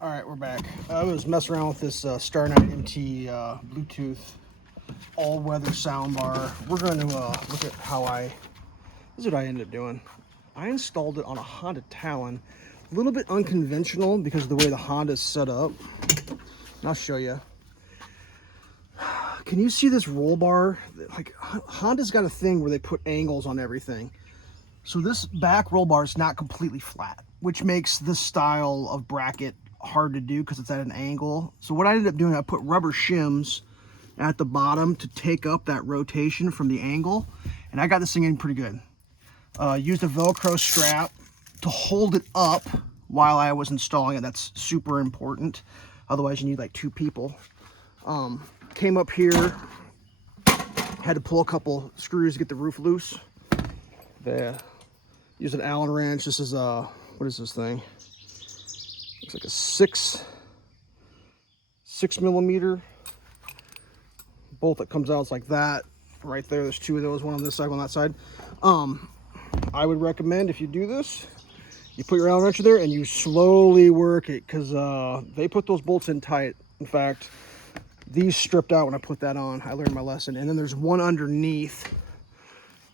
All right, we're back. I was messing around with this StarKnightMT Bluetooth all-weather sound bar. We're going to look at how this is what I ended up doing. I installed it on a Honda Talon. A little bit unconventional because of the way the Honda is set up. And I'll show you. Can you see this roll bar? Like, Honda's got a thing where they put angles on everything. So this back roll bar is not completely flat, which makes this style of bracket hard to do because it's at an angle. So what I ended up doing, I put rubber shims at the bottom to take up that rotation from the angle, and I got this thing in pretty good. Used a Velcro strap to hold it up while I was installing it. That's super important. Otherwise you need like two people. Came up here, had to pull a couple screws to get the roof loose. Use an Allen wrench. This is what is this thing? Looks like a 6mm bolt that comes out. It's like that right there. There's two of those, one on this side, one on that side. I would recommend, if you do this, you put your Allen wrench in there and you slowly work it, because they put those bolts in tight. In fact, these stripped out when I put that on. I learned my lesson. And then there's one underneath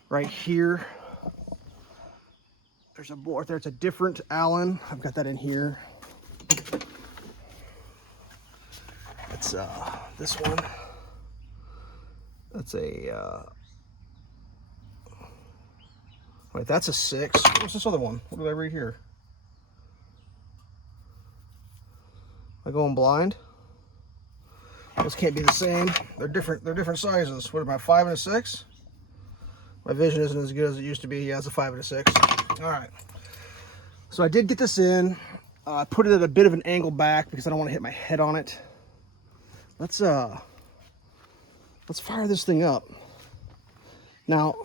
right here. There's a bolt there. It's a different Allen. I've got that in here. It's this one. That's a wait, that's a 6. What's this other one? What did I read here? Am I going blind? Those can't be the same. They're different sizes. What am I, 5 and a 6? My vision isn't as good as it used to be. Yeah, it's a 5 and a 6. All right. So I did get this in. I put it at a bit of an angle back because I don't want to hit my head on it. Let's fire this thing up. Now,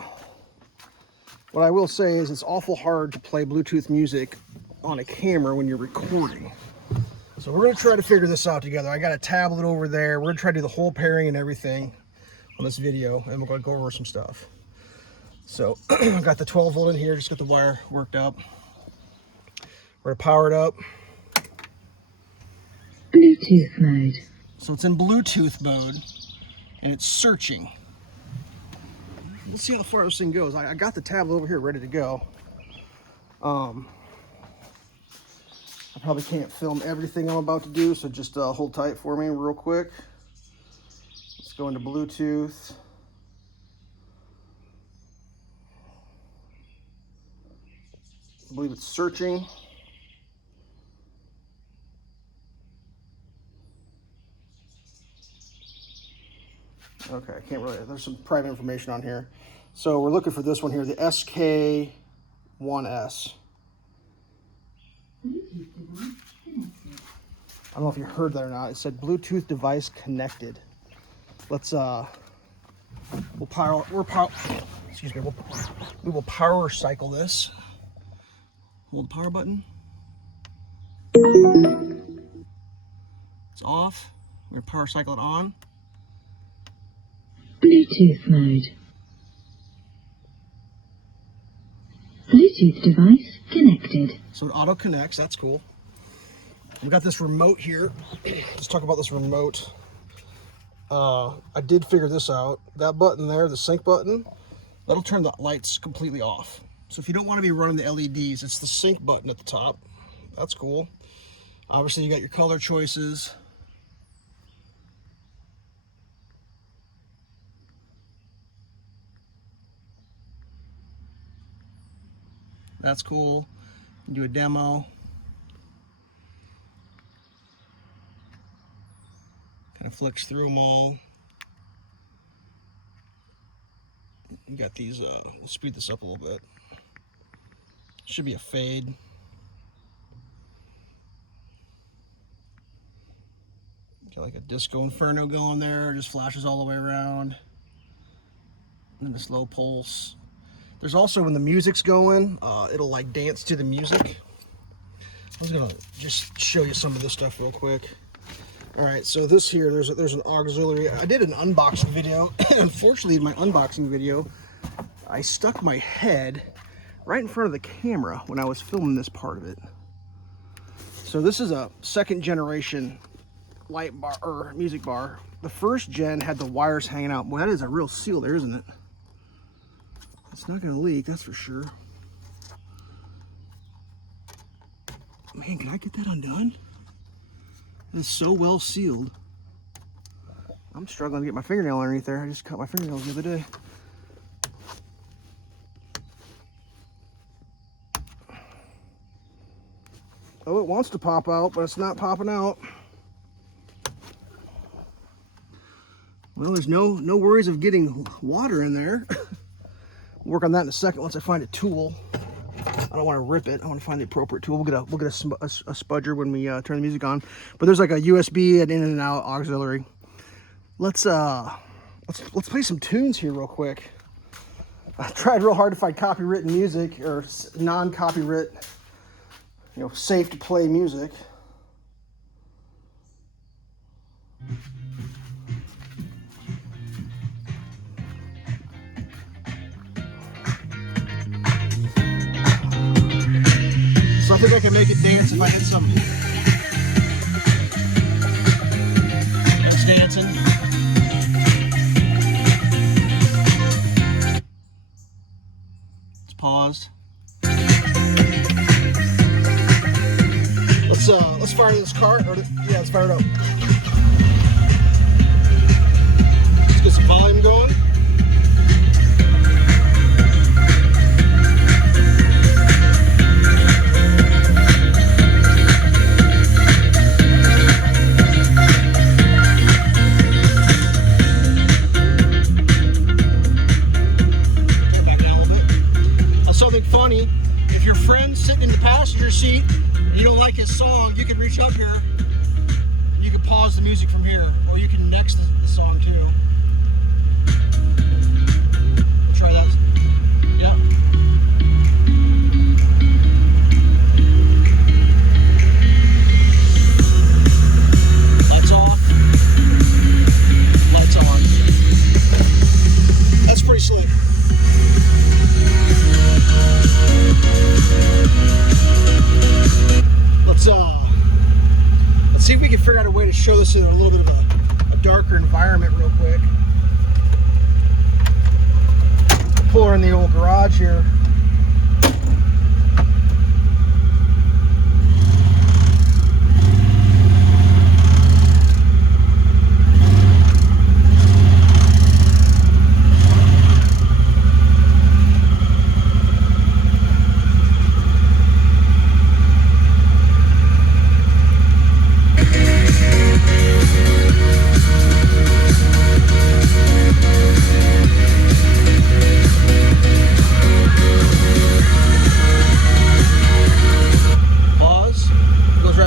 what I will say is it's awful hard to play Bluetooth music on a camera when you're recording. So we're going to try to figure this out together. I got a tablet over there. We're going to try to do the whole pairing and everything on this video, and we're going to go over some stuff. So I got the 12 volt in here, just got the wire worked up. We're going to power it up. Bluetooth mode. So it's in Bluetooth mode, and it's searching. Let's see how far this thing goes. I got the tablet over here ready to go. I probably can't film everything I'm about to do, so just hold tight for me real quick. Let's go into Bluetooth. I believe it's searching. Okay, I can't really, there's some private information on here. So we're looking for this one here, the SK1S. Bluetooth device connected. I don't know if you heard that or not. It said Bluetooth device connected. Let's we will power cycle this. Hold the power button. It's off. We're gonna power cycle it on. Bluetooth mode. Bluetooth device connected. So it auto connects. That's cool. We've got this remote here. Let's talk about this remote. I did figure this out. That button there, the sync button, that'll turn the lights completely off. So if you don't want to be running the LEDs, it's the sync button at the top. That's cool. Obviously, you got your color choices. That's cool. You can do a demo. Kind of flicks through them all. You got these, we'll speed this up a little bit. Should be a fade. Got like a disco inferno going there, just flashes all the way around. And then this low pulse. There's also, when the music's going, it'll like dance to the music. I was gonna just show you some of this stuff real quick. All right, so this here, there's an auxiliary. I did an unboxing video. Unfortunately, in my unboxing video, I stuck my head right in front of the camera when I was filming this part of it. So this is a second generation light bar or music bar. The first gen had the wires hanging out. Boy, that is a real seal there, isn't it? It's not going to leak, that's for sure. Man, can I get that undone? It's so well sealed. I'm struggling to get my fingernail underneath there. I just cut my fingernails the other day. Oh, it wants to pop out, but it's not popping out. Well, there's no worries of getting water in there. Work on that in a second once I find a tool. I don't want to rip it. I want to find the appropriate tool. We'll get a spudger when we turn the music on. But there's like a USB and in and out auxiliary. Let's play some tunes here real quick. I tried real hard to find copywritten music or non-copyright, you know, safe to play music. So I think I can make it dance if I hit something. It's dancing. It's paused. Let's fire this car. Yeah, let's fire it up. Let's get some volume going. Funny, if your friend's sitting in the passenger seat and you don't like his song, you can reach up here, you can pause the music from here, or you can next the song too. Try that. Yeah. Lights off. Lights on. That's pretty slick. Let's see if we can figure out a way to show this in a little bit of a darker environment real quick. Pull her in the old garage here.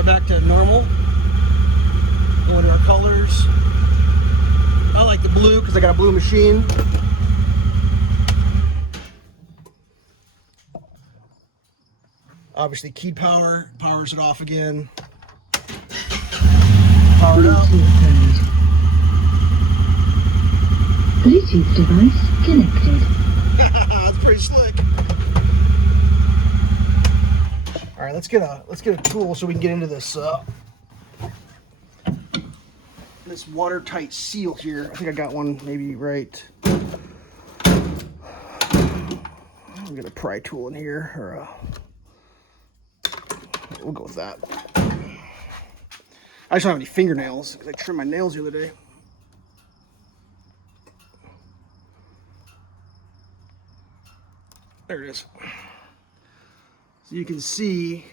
Back to normal. Go into our colors. I like the blue because I got a blue machine. Obviously keyed power, powers it off again. Power it up. Bluetooth device connected. That's pretty slick. All right, let's get a tool so we can get into this this watertight seal here. I think I got one maybe right. I'll get a pry tool in here, or we'll go with that. I just don't have any fingernails because I trimmed my nails the other day. There it is. So you can see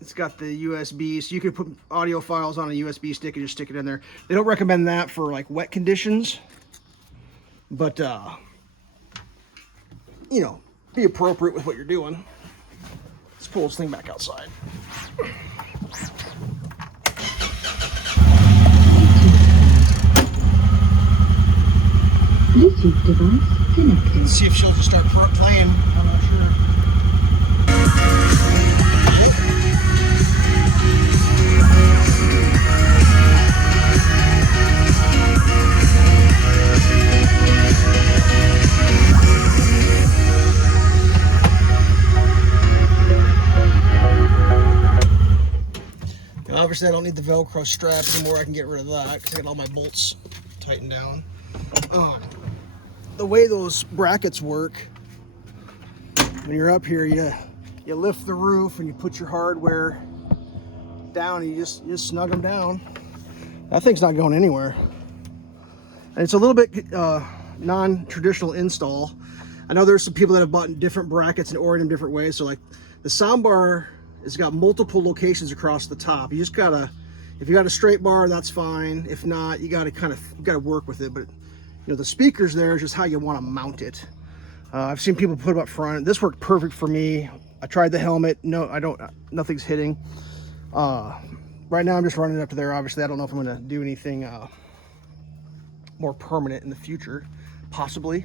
it's got the USB, so you can put audio files on a USB stick and just stick it in there. They don't recommend that for like wet conditions, but you know, be appropriate with what you're doing. Let's pull this thing back outside. Bluetooth device connected. Let's see if she'll just start playing. I'm not sure. Obviously, I don't need the Velcro strap anymore. I can get rid of that because I got all my bolts tightened down. The way those brackets work, when you're up here, you lift the roof and you put your hardware down and you just snug them down. That thing's not going anywhere. And it's a little bit non-traditional install. I know there's some people that have bought different brackets and ordered them different ways. So like the sound bar has got multiple locations across the top. You just gotta, if you got a straight bar, that's fine. If not, you gotta work with it. But you know, the speakers there is just how you want to mount it. I've seen people put them up front. This worked perfect for me. I tried the helmet. No, nothing's hitting. Right now I'm just running it up to there. Obviously, I don't know if I'm gonna do anything more permanent in the future, possibly.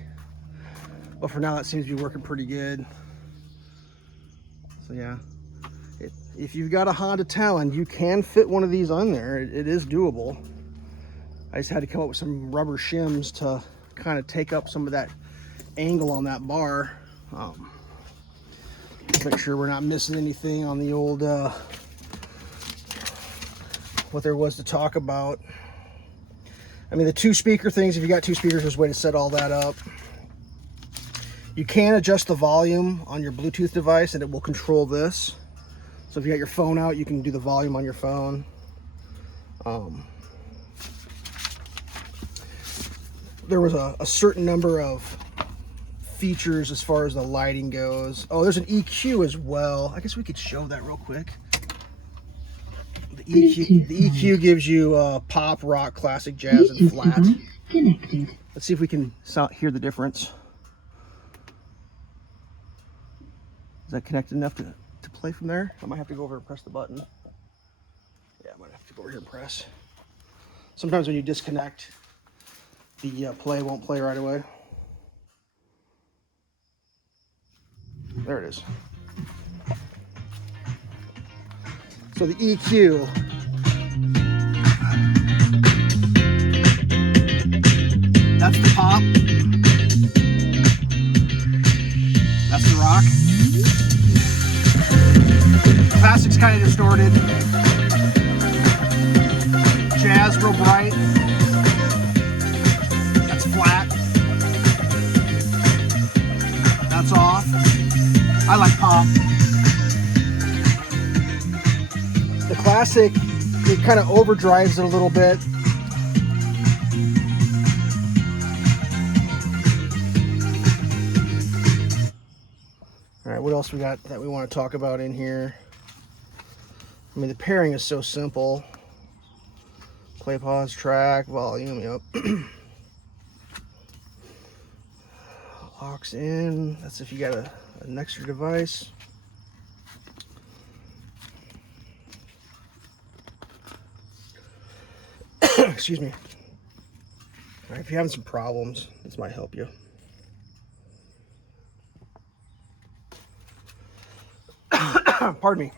But for now, that seems to be working pretty good. So yeah, if you've got a Honda Talon, you can fit one of these on there. It is doable. I just had to come up with some rubber shims to kind of take up some of that angle on that bar. Make sure we're not missing anything on the old, what there was to talk about. I mean, the two speaker things, if you got two speakers, there's a way to set all that up. You can adjust the volume on your Bluetooth device and it will control this. So if you got your phone out, you can do the volume on your phone. There was a certain number of features as far as the lighting goes. Oh, there's an EQ as well. I guess we could show that real quick. The EQ gives you pop, rock, classic, jazz, and flat. Let's see if we can hear the difference. Is that connected enough to play from there? I might have to go over and press the button. Yeah, I might have to go over here and press. Sometimes when you disconnect, the play won't play right away. There it is. So the EQ, that's the pop, that's the rock. Classic's kind of distorted. Jazz real bright. That's flat. That's off. I like pop. The classic, it kind of overdrives it a little bit. All right, what else we got that we want to talk about in here? I mean, the pairing is so simple. Play, pause, track, volume, yep. Locks in, that's if you got an extra device. Excuse me. All right, if you're having some problems, this might help you. Pardon me.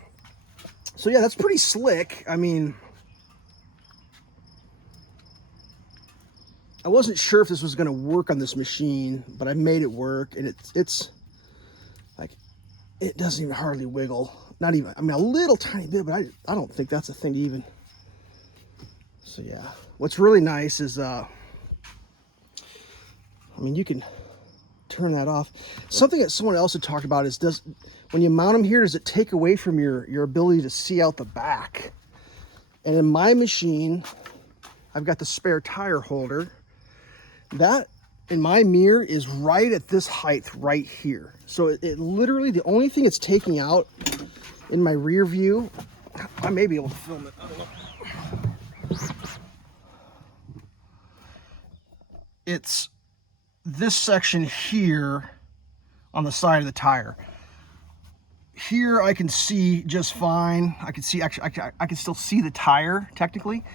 So yeah, that's pretty slick. I mean, I wasn't sure if this was going to work on this machine, but I made it work, and it's like, it doesn't even hardly wiggle. Not even, I mean, a little tiny bit, but I don't think that's a thing to even. So yeah, what's really nice is, I mean, you can turn that off. Something that someone else had talked about is, when you mount them here, does it take away from your ability to see out the back? And in my machine, I've got the spare tire holder. That, in my mirror, is right at this height right here. So it literally, the only thing it's taking out in my rear view, I may be able to film it, I don't know. It's this section here on the side of the tire. Here I can see just fine. I can see, actually, I can still see the tire technically,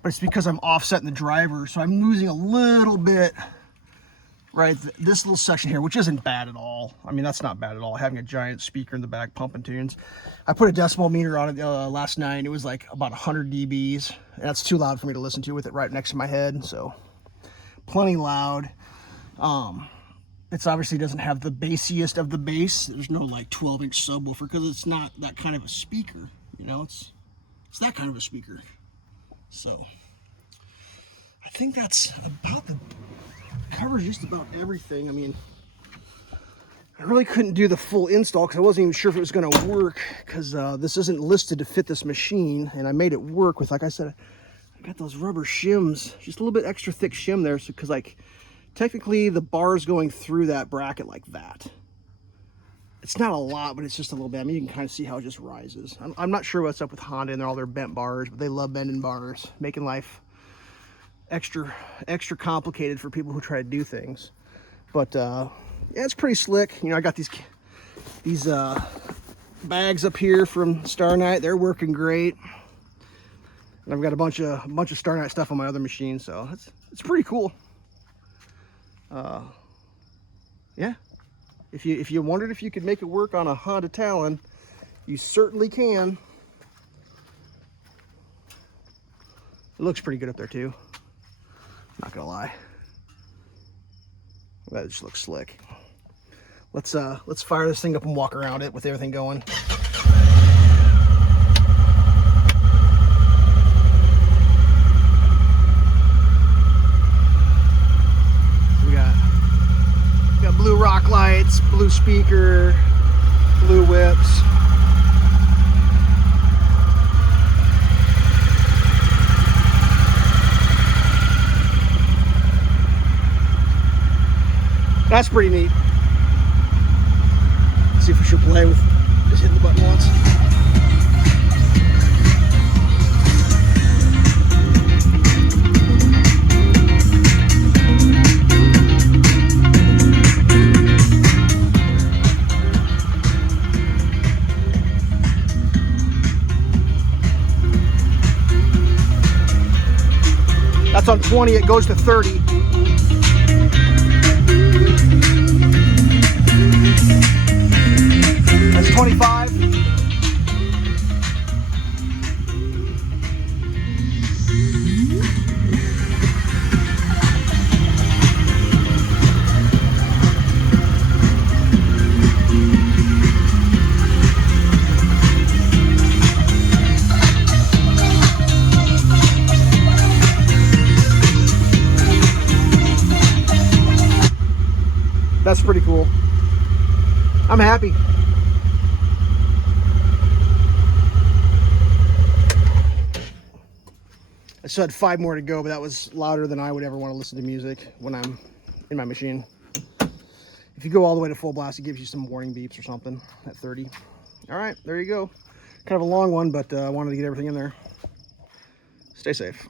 but it's because I'm offsetting the driver. So I'm losing a little bit, right? This little section here, which isn't bad at all. I mean, that's not bad at all. Having a giant speaker in the back pumping tunes. I put a decibel meter on it last night. It was like about 100 dBs. That's too loud for me to listen to with it right next to my head. So plenty loud. It's obviously doesn't have the bassiest of the bass. There's no like 12-inch subwoofer because it's not that kind of a speaker, you know. It's It's that kind of a speaker. So I think that's about covers just about everything. I mean, I really couldn't do the full install because I wasn't even sure if it was going to work, because this isn't listed to fit this machine, and I made it work with, like I said, I got those rubber shims, just a little bit extra thick shim there, so because like technically the bar is going through that bracket like that. It's not a lot, but it's just a little bit. I mean, you can kind of see how it just rises. I'm not sure what's up with Honda and all their bent bars, but they love bending bars, making life extra complicated for people who try to do things. But yeah, it's pretty slick. You know, I got these bags up here from StarKnight. They're working great. And I've got a bunch of StarKnight stuff on my other machine, so it's pretty cool. Yeah. If you wondered if you could make it work on a Honda Talon, you certainly can. It looks pretty good up there too. Not gonna lie. That just looks slick. Let's fire this thing up and walk around it with everything going. We got blue rock lights, blue speaker, blue whips. That's pretty neat. Let's see if we should play with just hitting the button once. That's on 20, it goes to 30. That's 25. That's pretty cool. I'm happy. I still had 5 more to go, but that was louder than I would ever want to listen to music when I'm in my machine. If you go all the way to full blast, it gives you some warning beeps or something at 30. All right, there you go. Kind of a long one, but I wanted to get everything in there. Stay safe.